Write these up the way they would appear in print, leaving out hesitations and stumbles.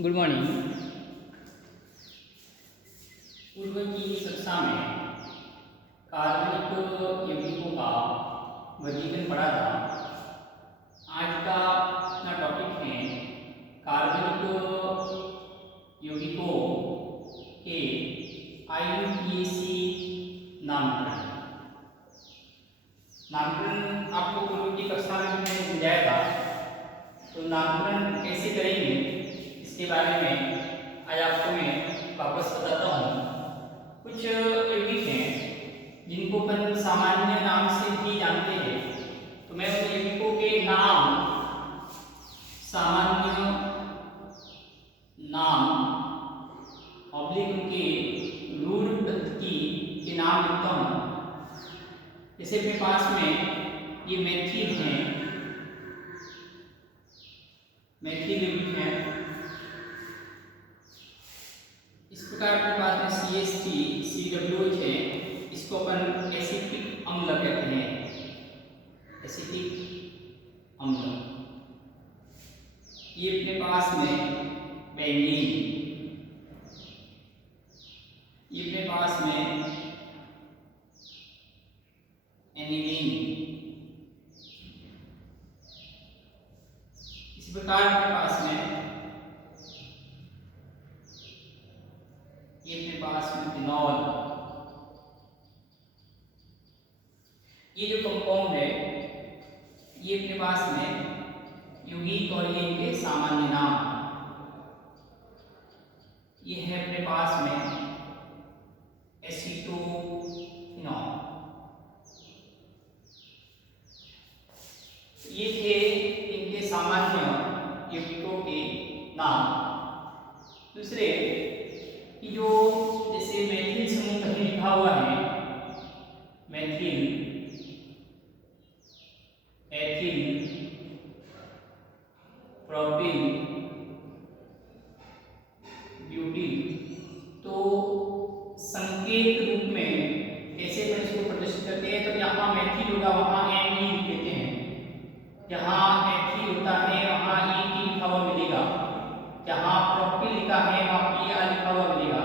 Good morning. पूर्व की कक्षा में कार्बनिक यौगिकों का वर्गीकरण पढ़ा था। आज का अपना टॉपिक है कार्बनिक यौगिकों के IUPAC नामकरण। नामकरण आपको पूर्व की कक्षा में मैंने समझाया था, तो नामकरण कैसे करेंगे इसके बारे में आज आपको मैं वापस बताता हूँ। कुछ यौगिक हैं जिनको अपन सामान्य नाम से भी जानते हैं, तो मैं उन यौगिकों के नाम, सामान्य नाम ऑब्लिक उनके रूढ़ पद्धति के नाम लिखता हूँ। जैसे अपने पास में ये मेथिल है, मेथिल यौगिक है। इस प्रकार अपने पास में CH3 COOH है, इसको अपन एसिटिक अम्ल कहते हैं, एसिटिक अम्ल। ये अपने पास में बेंजीन, ये अपने पास में एनिलीन। इस प्रकार अपने पास में ये अपने पास में फिनॉल। ये जो कंपाउंड है ये अपने पास में यौगिक और ये इनके सामान्य नाम। ये है अपने पास में एसीटोफिनॉल। ये थे इनके सामान्य यौगिकों के नाम। दूसरे कि जो जैसे मेथिल समूह कहीं लिखा हुआ है, मेथिल, एथिल, प्रोपिल, ब्यूटिल, तो संकेत रूप में कैसे अपन इसको प्रदर्शित करते हैं? तो यहाँ मेथिल होगा वहाँ एन लिख देते हैं, जहाँ एथिल होता है वहाँ ई लिखा हुआ मिलेगा, जहाँ प्रोपिल लिखा है वहाँ PR लिखा हुआ मिलेगा,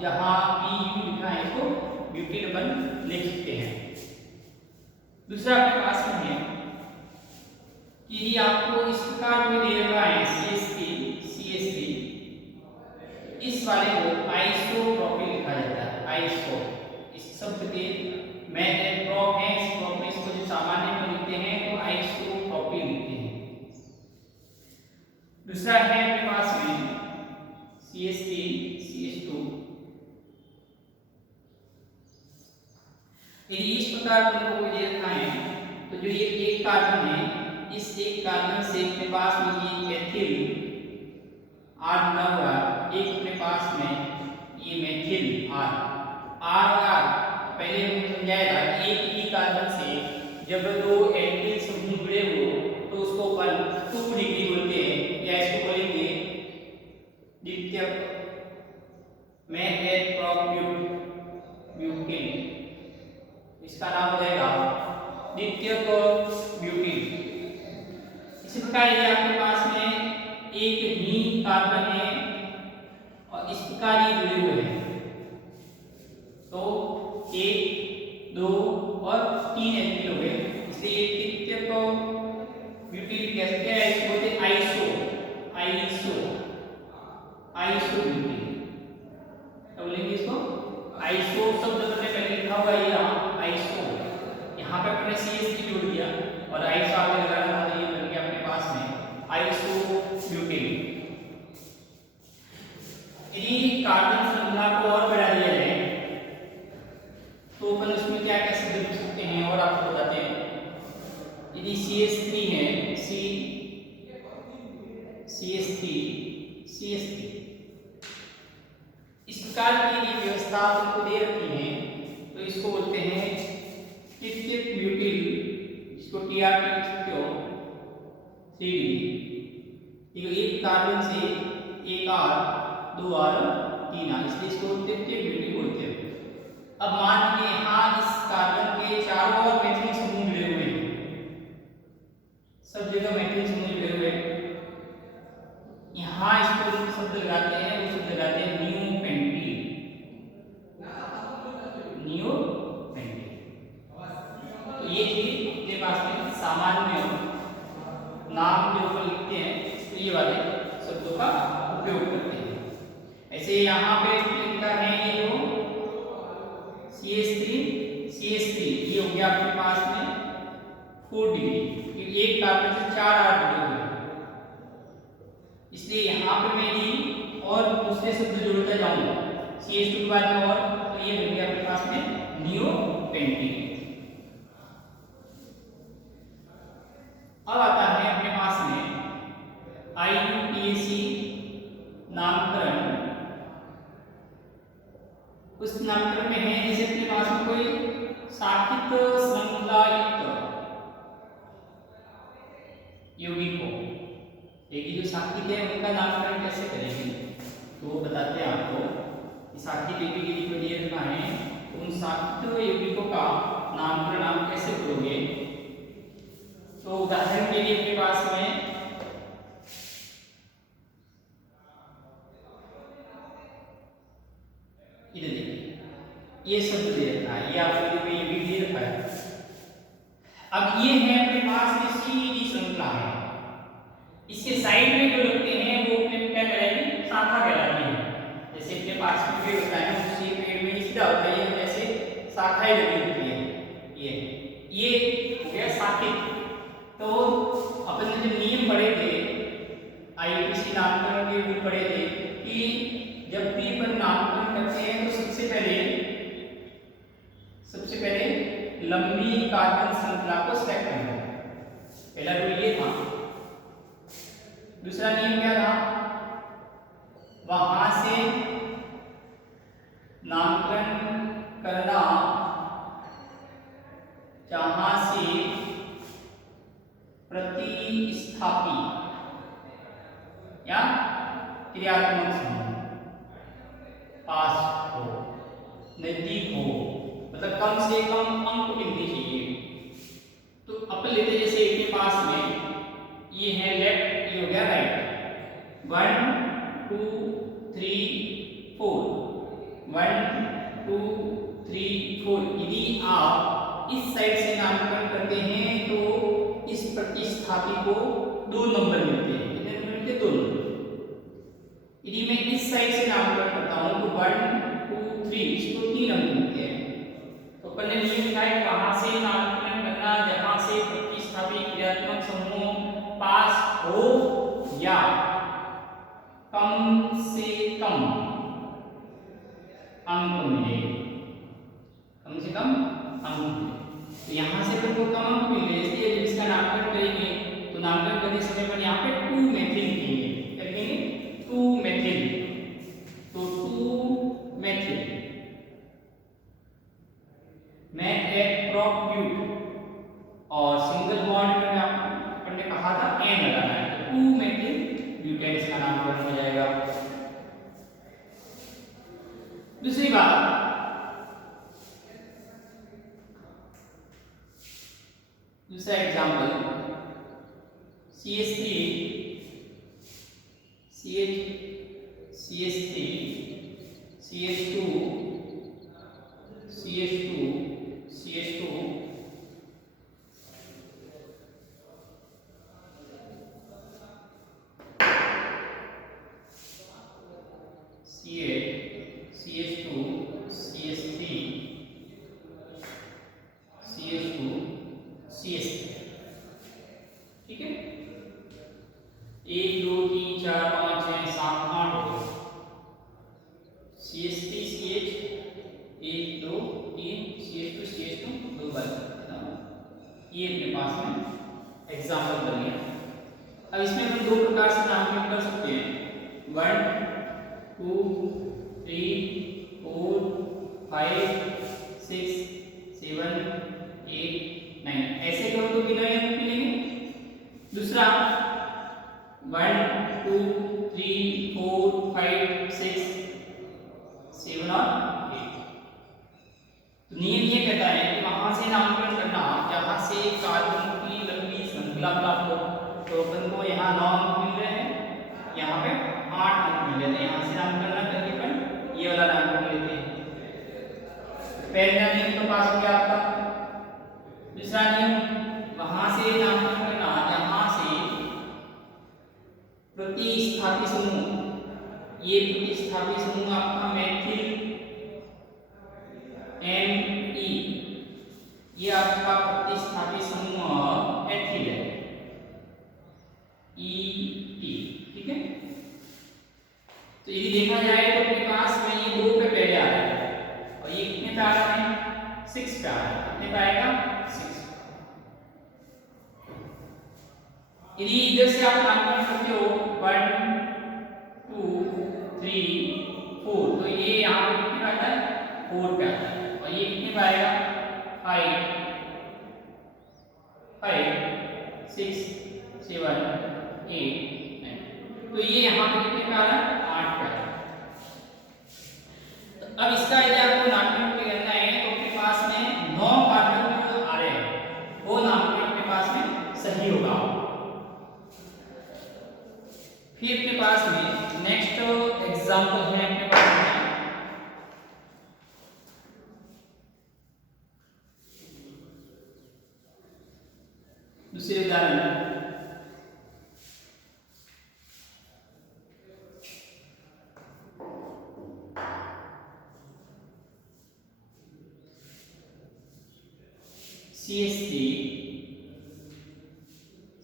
जहाँ PU लिखा है इसको ब्यूटिल अपन लिख सकते हैं। दूसरा अपने पास में है कि यदि आपको इस प्रकार में दे रखा है CH3, इस वाले को आइसोप्रोपिल लिखा जाता है। आइसो इस शब्द के मैं एक प्रोप है, इस प्रोप में इसको जो सामान्य में लिखते हैं तो आइसोप्रोपिल लिखते हैं। दूसरा है अपने पास में CH3 CH2। यदि इस प्रकार तुमको कोई दे रखा है तो जो ये एक कार्बन है, इस एक कार्बन से अपने पास में ये एथिल R बना हुआ, एक अपने पास में ये मेथिल R पहले हमने समझाया था कि एक ही कार्बन से जब दो एल्किल समूह जुड़े हो तो उसको अपन 2 डिग्री बोलते हैं, या इसको बोलेंगे द्वितीयक में ब्यूटिल। इसका नाम हो जाएगा द्वितीयक ब्यूटिल। इसी प्रकार ये आपके पास में एक ही कार्बन है और इस प्रकार ये जुड़े हुए हैं, तो 1, 2 और 3 एल्किल हो गए, इसलिए ये द्वितीयक ब्यूटिल कहते हैं। इसको बोलते हैं आइसो ब्यूटिल। क्या बोलेंगे इसको? आइसो शब्द हमने पहले लिखा हुआ है, यहाँ आइसो, यहाँ पे अपने CH3 जोड़ दिया और आइसो आगे लगाना था, ये बन गया अपने पास में आइसो ब्यूटिल। यदि कार्बन श्रृंखला को और बढ़ा दिया जाए तो अपन उसमें क्या क्या शब्द लिख सकते हैं और आपको बताते हैं। यदि CH3 है, CH3 इस प्रकार की व्यवस्था आपको दे रखी है तो इसको बोलते हैं द्वितीयक ब्यूटिल। इसको TRT लिख सकते हो 3 एक कार्बन से एक R, 2 R, 3 R, इसलिए इसको द्वितीयक ब्यूटिल बोलते हैं। अब मान लीजिए यहाँ इस कार्बन के चारों ओर मेथिल समूह जुड़े हुए हैं, सब जगह मेथिल समूह जुड़े हुए हैं। यहाँ जहाँ इसको शब्द लगाते हैं वो शब्द लगाते हैं नियोपेंटिल, नियोपेंटिल। तो ये चीज अपने पास में सामान्य नाम जो ऊपर लिखते हैं तो ये वाले शब्दों का उपयोग करते हैं। ऐसे यहाँ पे लिखा है ये जो CH3 ये हो गया आपके पास में 4 डिग्री, क्योंकि एक कार्बन से 4 R जुड़े हुए, इसलिए यहाँ पे मैं ये और दूसरे शब्द जोड़ता जाऊंगा CH2 के बाद में, और तो ये बन गया आपके पास में नियोपेंटिल। अब आता है अपने पास में IUPAC नामकरण। उस नामकरण में है जैसे अपने पास में कोई शाखित श्रृंखला युक्त यौगिक हो, एक जो शाखित है उनका नामकरण कैसे करेंगे तो बताते हैं आपको। शाखित यौगिक को दिए रखा है, उन शाखित यौगिकों का नामकरण आप कैसे करोगे। तो उदाहरण के लिए अपने पास में इधर देखिए ये शब्द दे रखा है, ये आपको ये भी दे रखा है। अब ये है अपने पास में सीधी श्रृंखला है, इसके साइड में जो लगते हैं वो अपने क्या कहलाएंगे, शाखा कहलाती है। जैसे अपने पास में पेड़ होता है ना, उसी पेड़ में सीधा होता है, ये जैसे शाखाएं लगी होती है, ये हो गया शाखित। तो अपन ने जो नियम पढ़े थे IUPAC नामकरण के रूल पढ़े थे कि जब भी अपन नामकरण करते हैं तो सबसे पहले लंबी कार्बन श्रृंखला को सेलेक्ट करना है, पहला रूल ये था। दूसरा नियम क्या था, वहां से नामकरण करना जहां से प्रतिस्थापी या क्रियात्मक समूह पास हो, नजदीक हो, मतलब कम से कम अंक मिलने चाहिए। तो अपन लेते जैसे इनके पास में ये है लेफ्ट, ये हो गया राइट, 1 2 3 4, 1 2 3 4। यदि आप इस साइड से नामकरण करते हैं तो इस प्रतिस्थापी को 2 नंबर मिलते हैं, कितने नंबर मिलते हैं, 2 नंबर। यदि मैं इस साइड से नामकरण करता हूं तो 1 2 3, इसको 3 अंक मिलते हैं। तो अपन ने नियम लिखा है वहां से नामकरण करना जहां से प्रतिस्थापी क्रियात्मक समूह पास हो या कम से कम अंक मिले, कम से कम अंक मिले। तो यहाँ से अपन को कम अंक मिल रहे, इसलिए जब इसका नामकरण करेंगे तो नामकरण करने समय पर यहाँ पे 2 मेथिल लिखेंगे, क्या लिखेंगे, 2 मेथिल। तो 2 मेथिल में एक प्रोप्यूट और सिंगल बॉन्ड में अपन ने कहा था N लगाना है, तो 2 मेथिल ब्यूटेन इसका नामकरण हो जाएगा। दूसरी बात, दूसरा example CH3 CH3 CH2 CH2 CH2 CH2 CH3 CH2 CH3, ठीक है। 1 2 3 4 5 6 7 8 CH3 CH 1 2 3 CH2 CH2 2 बार करते हैं, ये अपने पास में एग्जाम्पल बन गया। अब इसमें हम 2 प्रकार से नामकरण कर सकते हैं, 1 2 3 4 5 6 7 8 9, ऐसे करो तो कितने अंक मिलेंगे। दूसरा 1 2 3 4 5 6 7 और 8। तो नियम ये कहता है कि वहां से नामकरण करना जहां से कार्बन की लंबी श्रृंखला प्राप्त हो। तो अपन को यहाँ 9 अंक मिल रहे हैं, यहाँ पे 8 अंक मिल जाते हैं। यहाँ से नामकरण न करके पर ये वाला नामकरण लेते हैं। पहला नियम तो पास हो गया आपका। दूसरा नियम, वहां से नामकरण करना जहां से प्रतिस्थापी समूह, ये प्रतिस्थापी समूह आपका मैथिल Me, ये आपका प्रतिस्थापी समूह एथिल है, Et, ठीक है। तो यदि देखा जाए तो अपने पास में ये 2 पे पहले आ रहा है और ये कितने पे आ रहा है, 6 पे आ रहा है। कितने पे आएगा, 6। यदि इधर से आप नामकरण करते हो 1 2 3 4, तो ये यहाँ पे कितने पे आता है, 4 पे आता है। और ये कितने पे आएगा, 5 6 7 8 9। तो ये यहाँ पे कितने पे आ रहा है, 8 पे आ रहा है। तो अब इसका यदि आपको नामकरण करना है तो अपने पास में 9 कार्बन जो आ रहे हैं वो नामकरण अपने पास में सही होगा। फिर अपने पास में नेक्स्ट एग्जांपल है अपने पास में दूसरे उदाहरण, CH3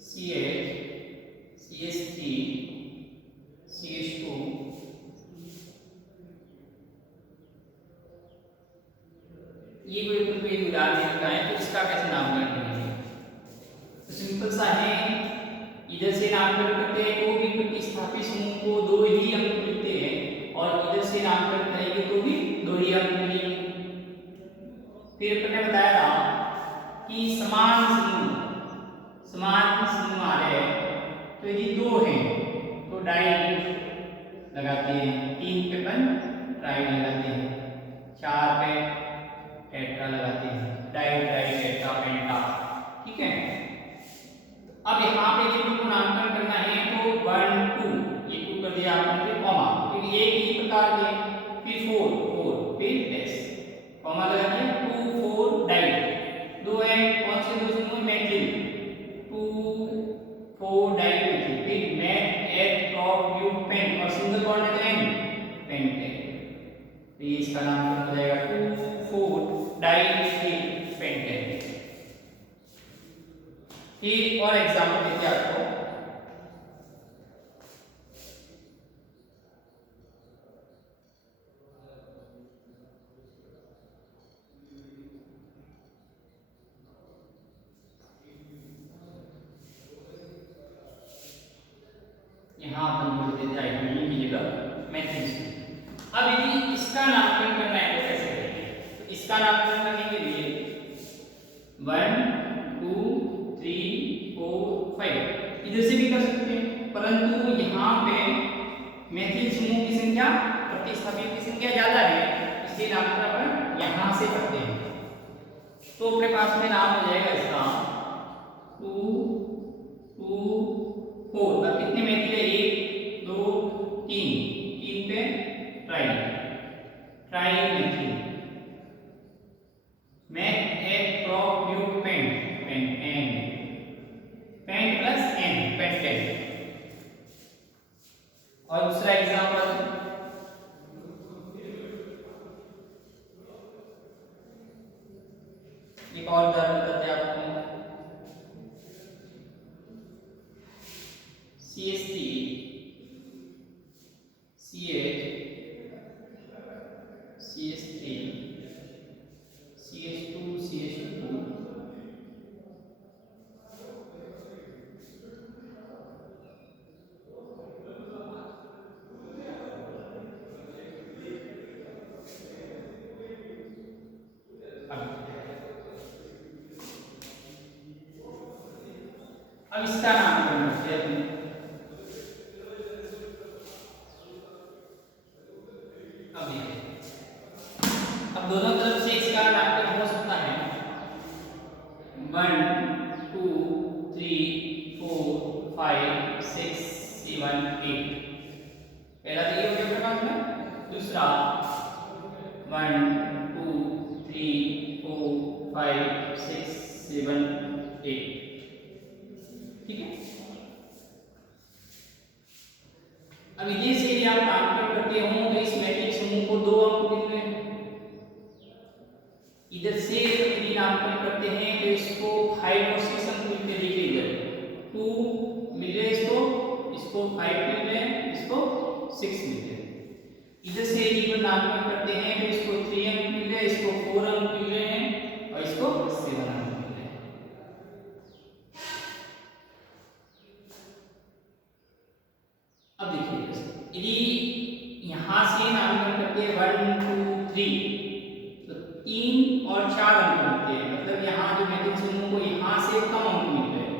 CH CH3 CH2 ये कोई उदाहरण का है, तो इसका कैसे नामकरण करेंगे। तो सिंपल सा है, इधर से नामकरण करते हैं तो भी प्रतिस्थापी समूह को 2 ही अंक मिलते हैं और इधर से नामकरण करेंगे तो भी 2 ही अंक मिलेंगे। फिर मैंने बताया था कि समान समूह आ रहे हैं, तो यदि 2 हैं तो डाई लगाते हैं, 3 पे ट्राई लगाते हैं, 4 पे टेट्रा लगाते हैं, डाई टेट्रा पेंटा, ठीक है। अब यहाँ पे यदि को नामकरण करना है तो 1 2 ये 2 कर दिया आपने, फिर कॉमा, फिर एक ही प्रकार के, फिर 4 फिर डैश, कॉमा लगा दिया, 2 4 डाई, 2 है कौन से 2 समूह, मैथिल 2 4 डाई मैथिल, फिर मैथ एथ क्रॉप यू पेन और सिंगल बॉन्ड है पेंटेन, तो ये इसका नामकरण हो जाएगा 2 4 डाई पेंटेन। एक और एग्जांपल देखिए आपको, यहाँ अपन बोल देते हैं हाइड्रोजन की जगह मैथिल। अब यदि इसका नामकरण करना है तो कैसे करेंगे, तो इसका नामकरण करने के लिए 1 2 3 4 5 इधर से भी कर सकते हैं, परंतु यहाँ पे मैथिल समूह की संख्या प्रतिस्थापियों की संख्या ज्यादा है, इसलिए नामकरण यहाँ से करते हैं। तो अपने पास में नाम हो जाएगा इसका 2 2 4। अब कितने मैथिल है, 1 2 3 पे ट्राई मैथिल, मैथ एथ क्रॉप यू पेंट एन पेंट प्लस एन पेंटेन। और दूसरा एग्जांपल, एक और उदाहरण बताते हैं आपको, CH3 CH3 CH2 अब इसका नामकरण करते हैं। अब दोनों तरफ से इसका नामकरण हो सकता है 1 2 3 4 5 6 7 8। मतलब दूसरा 1 2 3 4 5 6 7 8, ठीक है। अब इधर से यदि आप नामकरण करते हो तो इस मैट्रिक्स समूह को 2 अंक मिल रहे हैं। इधर से यदि नामकरण करते हैं तो इसको 5 और 6 अंक मिलते हैं। देखिए इधर 2 मिल रहे इसको 5 मिल रहे हैं, इसको 6 मिल रहे हैं। इधर से यदि नामकरण करते हैं तो इसको 3 अंक मिल रहे हैं, इसको 4 अंक मिल रहे हैं और इसको 7 अंक मिल रहे हैं। अब देखिए यदि यहां से नामकरण करते हैं 1 2 3 तो 3 और 4 अंक मिलते हैं। मतलब यहाँ जो मैट्रिक्स समूह को यहाँ से कम अंक मिल रहे हैं,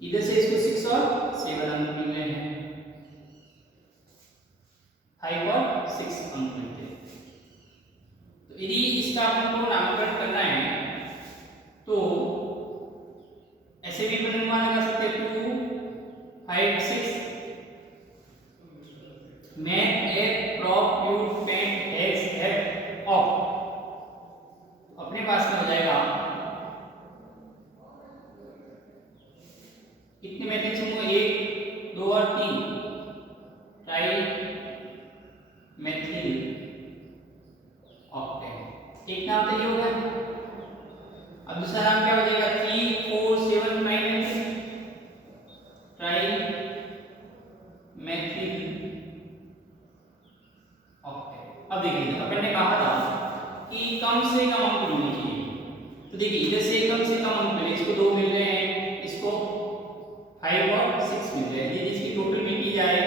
इधर से इसको 6 और 7 अंक मिल रहे हैं, 5 और 6 अंक मिलते हैं। तो यदि इसका अपन को नामकरण करना है तो ऐसे भी अपन अनुमान लगा सकते हैं 2 5 6 मैन ए प्रॉप यूज पेंट हैज हैव ऑफ। अपने पास में हो जाएगा कितने मैट्रिक्स समूह 1 2 और 3 ट्राई मेथिल ऑक्टेन। एक नाम तो ये होगा। अब दूसरा नाम क्या हो जाएगा 3 4 7 9 ट्राई मेथिल ऑक्टेन। अब देखिए अपन ने कहा था कि कम से कम अंक मिलने चाहिए। तो देखिए इधर से कम अंक मिले, इसको 2 मिल रहे हैं, इसको 5 और 6 मिल रहे हैं। यदि इसकी टोटल भी की जाए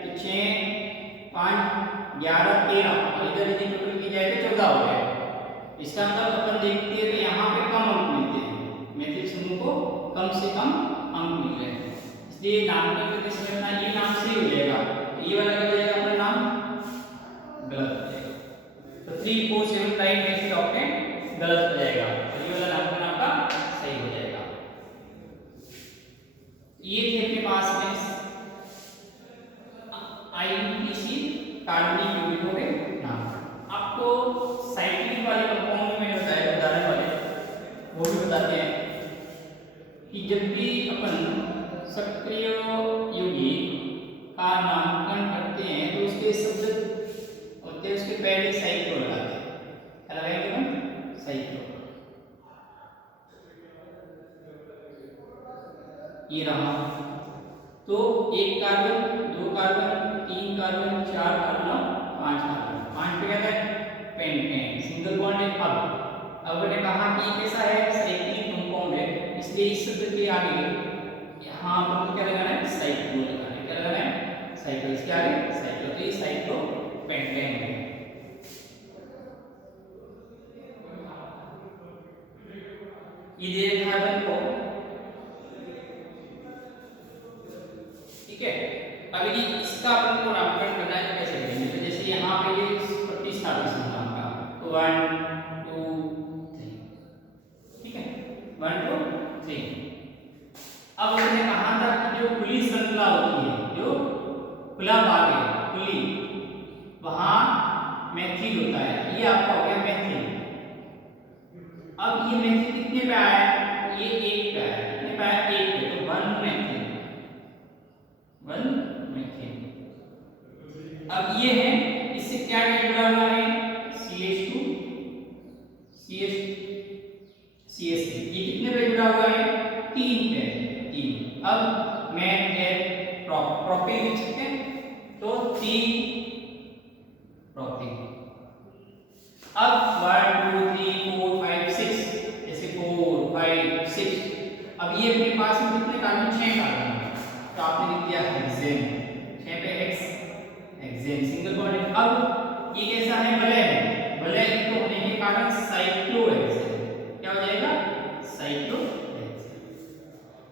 तो 6 5 11 13 और इधर यदि टोटल की जाए तो 14 हो गया। इसका मतलब अपन देखते हैं तो यहाँ पे कम अंक मिलते हैं, मैट्रिक्स समूह को कम से कम अंक मिल रहे हैं। इसलिए नामकरण करते समय अपना ये नाम सही हो जाएगा, ये वाला क्या हो जाएगा अपना नाम गलत हो जाएगा। तो 3 4 7 9 मैथिल ऑक्टेन गलत हो जाएगा और ये वाला नामकरण आपका सही हो जाएगा। ये थे अपने पास में आईयूपीएसी कार्बनिक यौगिकों के नाम। आपको साइक्लिक वाले कंपाउंड मैंने बताया उदाहरण वाले, वो भी बताते हैं कि जब भी अपन सक्रिय यौगिक का नामकरण करते हैं तो उसके शब्द होते हैं, उसके पहले साइक्लो लगाते हैं। क्या लगाएंगे हम? साइक्लो। ये रहा तो 1 कार्बन 2 कार्बन 3 कार्बन 4 कार्बन और 5 कार्बन। 5 पे क्या है? पेंटेन, सिंगल बॉन्ड है। अब मैंने कहा कि कैसा है? साइक्लिक कंपाउंड है, इसलिए इस शब्द के आगे यहाँ पर क्या लगाना है? साइक्लो लगाना है। क्या लगाना है? साइक्लो। इसके आगे साइक्लो, तो ये साइक्लो पेंटेन है। ये दे कार्बन को, ठीक है। अब यदि इसका अपन को नामकरण करना है तो कैसे करेंगे? तो जैसे यहाँ पे ये प्रतिस्थापित संख्या का तो 1 2 3, ठीक है 1 2 3। अब हमने कहा था कि जो खुली श्रृंखला होती है, जो खुला भाग है खुली, वहां मैथिल होता है। ये आपका हो गया मैथिल। अब ये मैथिल कितने पे आया? ये 1 पे आया। कितने पे आया? 1 पे, तो 1 मैथिल। अब ये है, इससे क्या जुड़ा हुआ है? CH2 CH3। ये कितने पे जुड़ा हुआ है? 3 पे। 3। अब मैं प्रोपिल लिख सकते हैं, तो 3 प्रोपिल। अब 1 2 3 4 5 6, जैसे 4 5 6। अब ये अपने पास में कितने कार्बन? 6 कार्बन है, तो आपने लिख दिया हेक्सेन। 6 पे हेक्स, हेक्सेन सिंगल बॉन्ड। अब ये कैसा है? वलय है। वलय तो होने के कारण साइक्लोहेक्सेन। क्या हो जाएगा? साइक्लोहेक्सेन।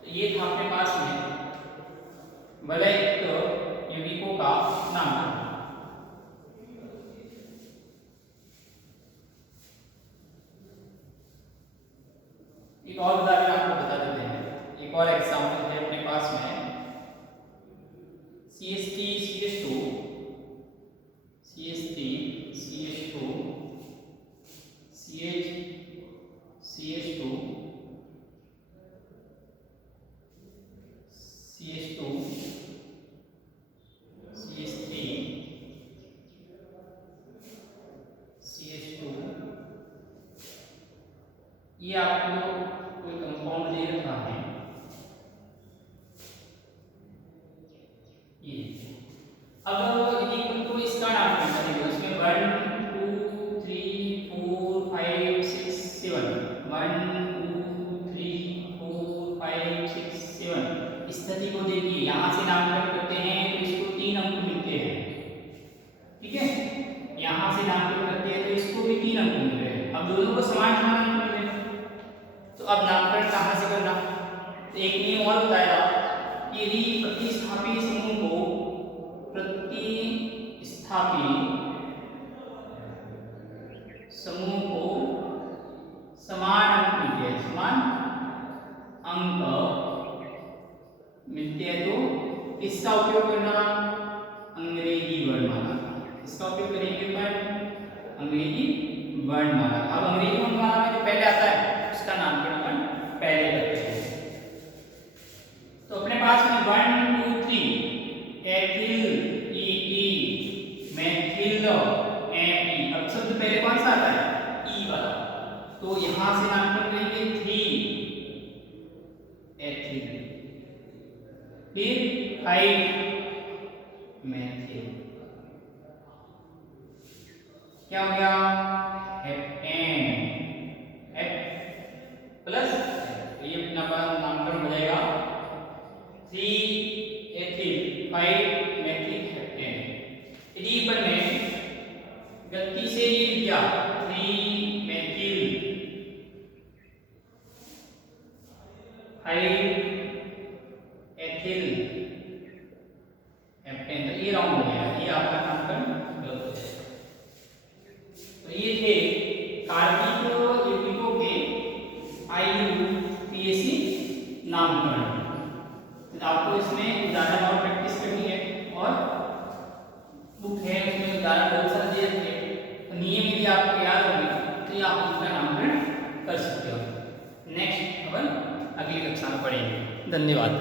तो ये था अपने पास में वलय यौगिकों का नाम। एक और उदाहरण आपको बता देते हैं। एक और एग्जांपल है अपने पास में CH3 CH2 ये आपको कोई कंपाउंड दे रखा है, ये अब यदि तो इसका नाम करेंगे, उसमें 1 2 3 4 5 6 7 1 2 3 4 5 6 7 स्थिति को देखिए, यहाँ से नामकरण करते हैं तो इसको 3 अंक मिलते हैं, ठीक है। यहाँ से नामकरण करते हैं तो इसको भी 3 अंक मिल रहे हैं। अब दोनों को समान समान अंक मिल रहे हैं, तो अब नामकरण कहाँ से करना, तो एक नियम और बताया कि यदि प्रतिस्थापी समूह को समान अंक मिलते हैं, समान अंक मिलते हैं तो किसका उपयोग करना, अंग्रेजी वर्णमाला का। इसका उपयोग करेंगे अपन अंग्रेजी वर्णमाला। अब अंग्रेजी वर्णमाला में जो पहले आता है उसका नामकरण अपन पहले करते हैं। तो अपने पास में 1 2 3 एथिल ई मेथिल एम। अब शब्द पहले कौन सा आता है, ई वाला, तो यहां से नामकरण करेंगे 3 एथिल, फिर 5 मेथिल, क्या हो गया, हेप्टेन, हेप प्लस, तो ये नामकरण हो जाएगा 3 एथिल 5 मेथिल हेप्टेन। यदि अपन ने गलती से ये लिया 3 मेथिल 5 एथिल हेप्टेन, तो ये रॉन्ग हो गया, ये आपका नामकरण गलत है। तो ये थे कार्बनिक यौगिकों के IUPAC नामकरण। तो आपको इसमें उदाहरण और प्रैक्टिस करनी है, और बुक है उसमें उदाहरण बहुत सारे दे रखे हैं, तो नियम यदि आपको याद होंगे तो ये आप इसका नामकरण कर सकते हो। नेक्स्ट अपन अगली कक्षा में पढ़ेंगे। धन्यवाद।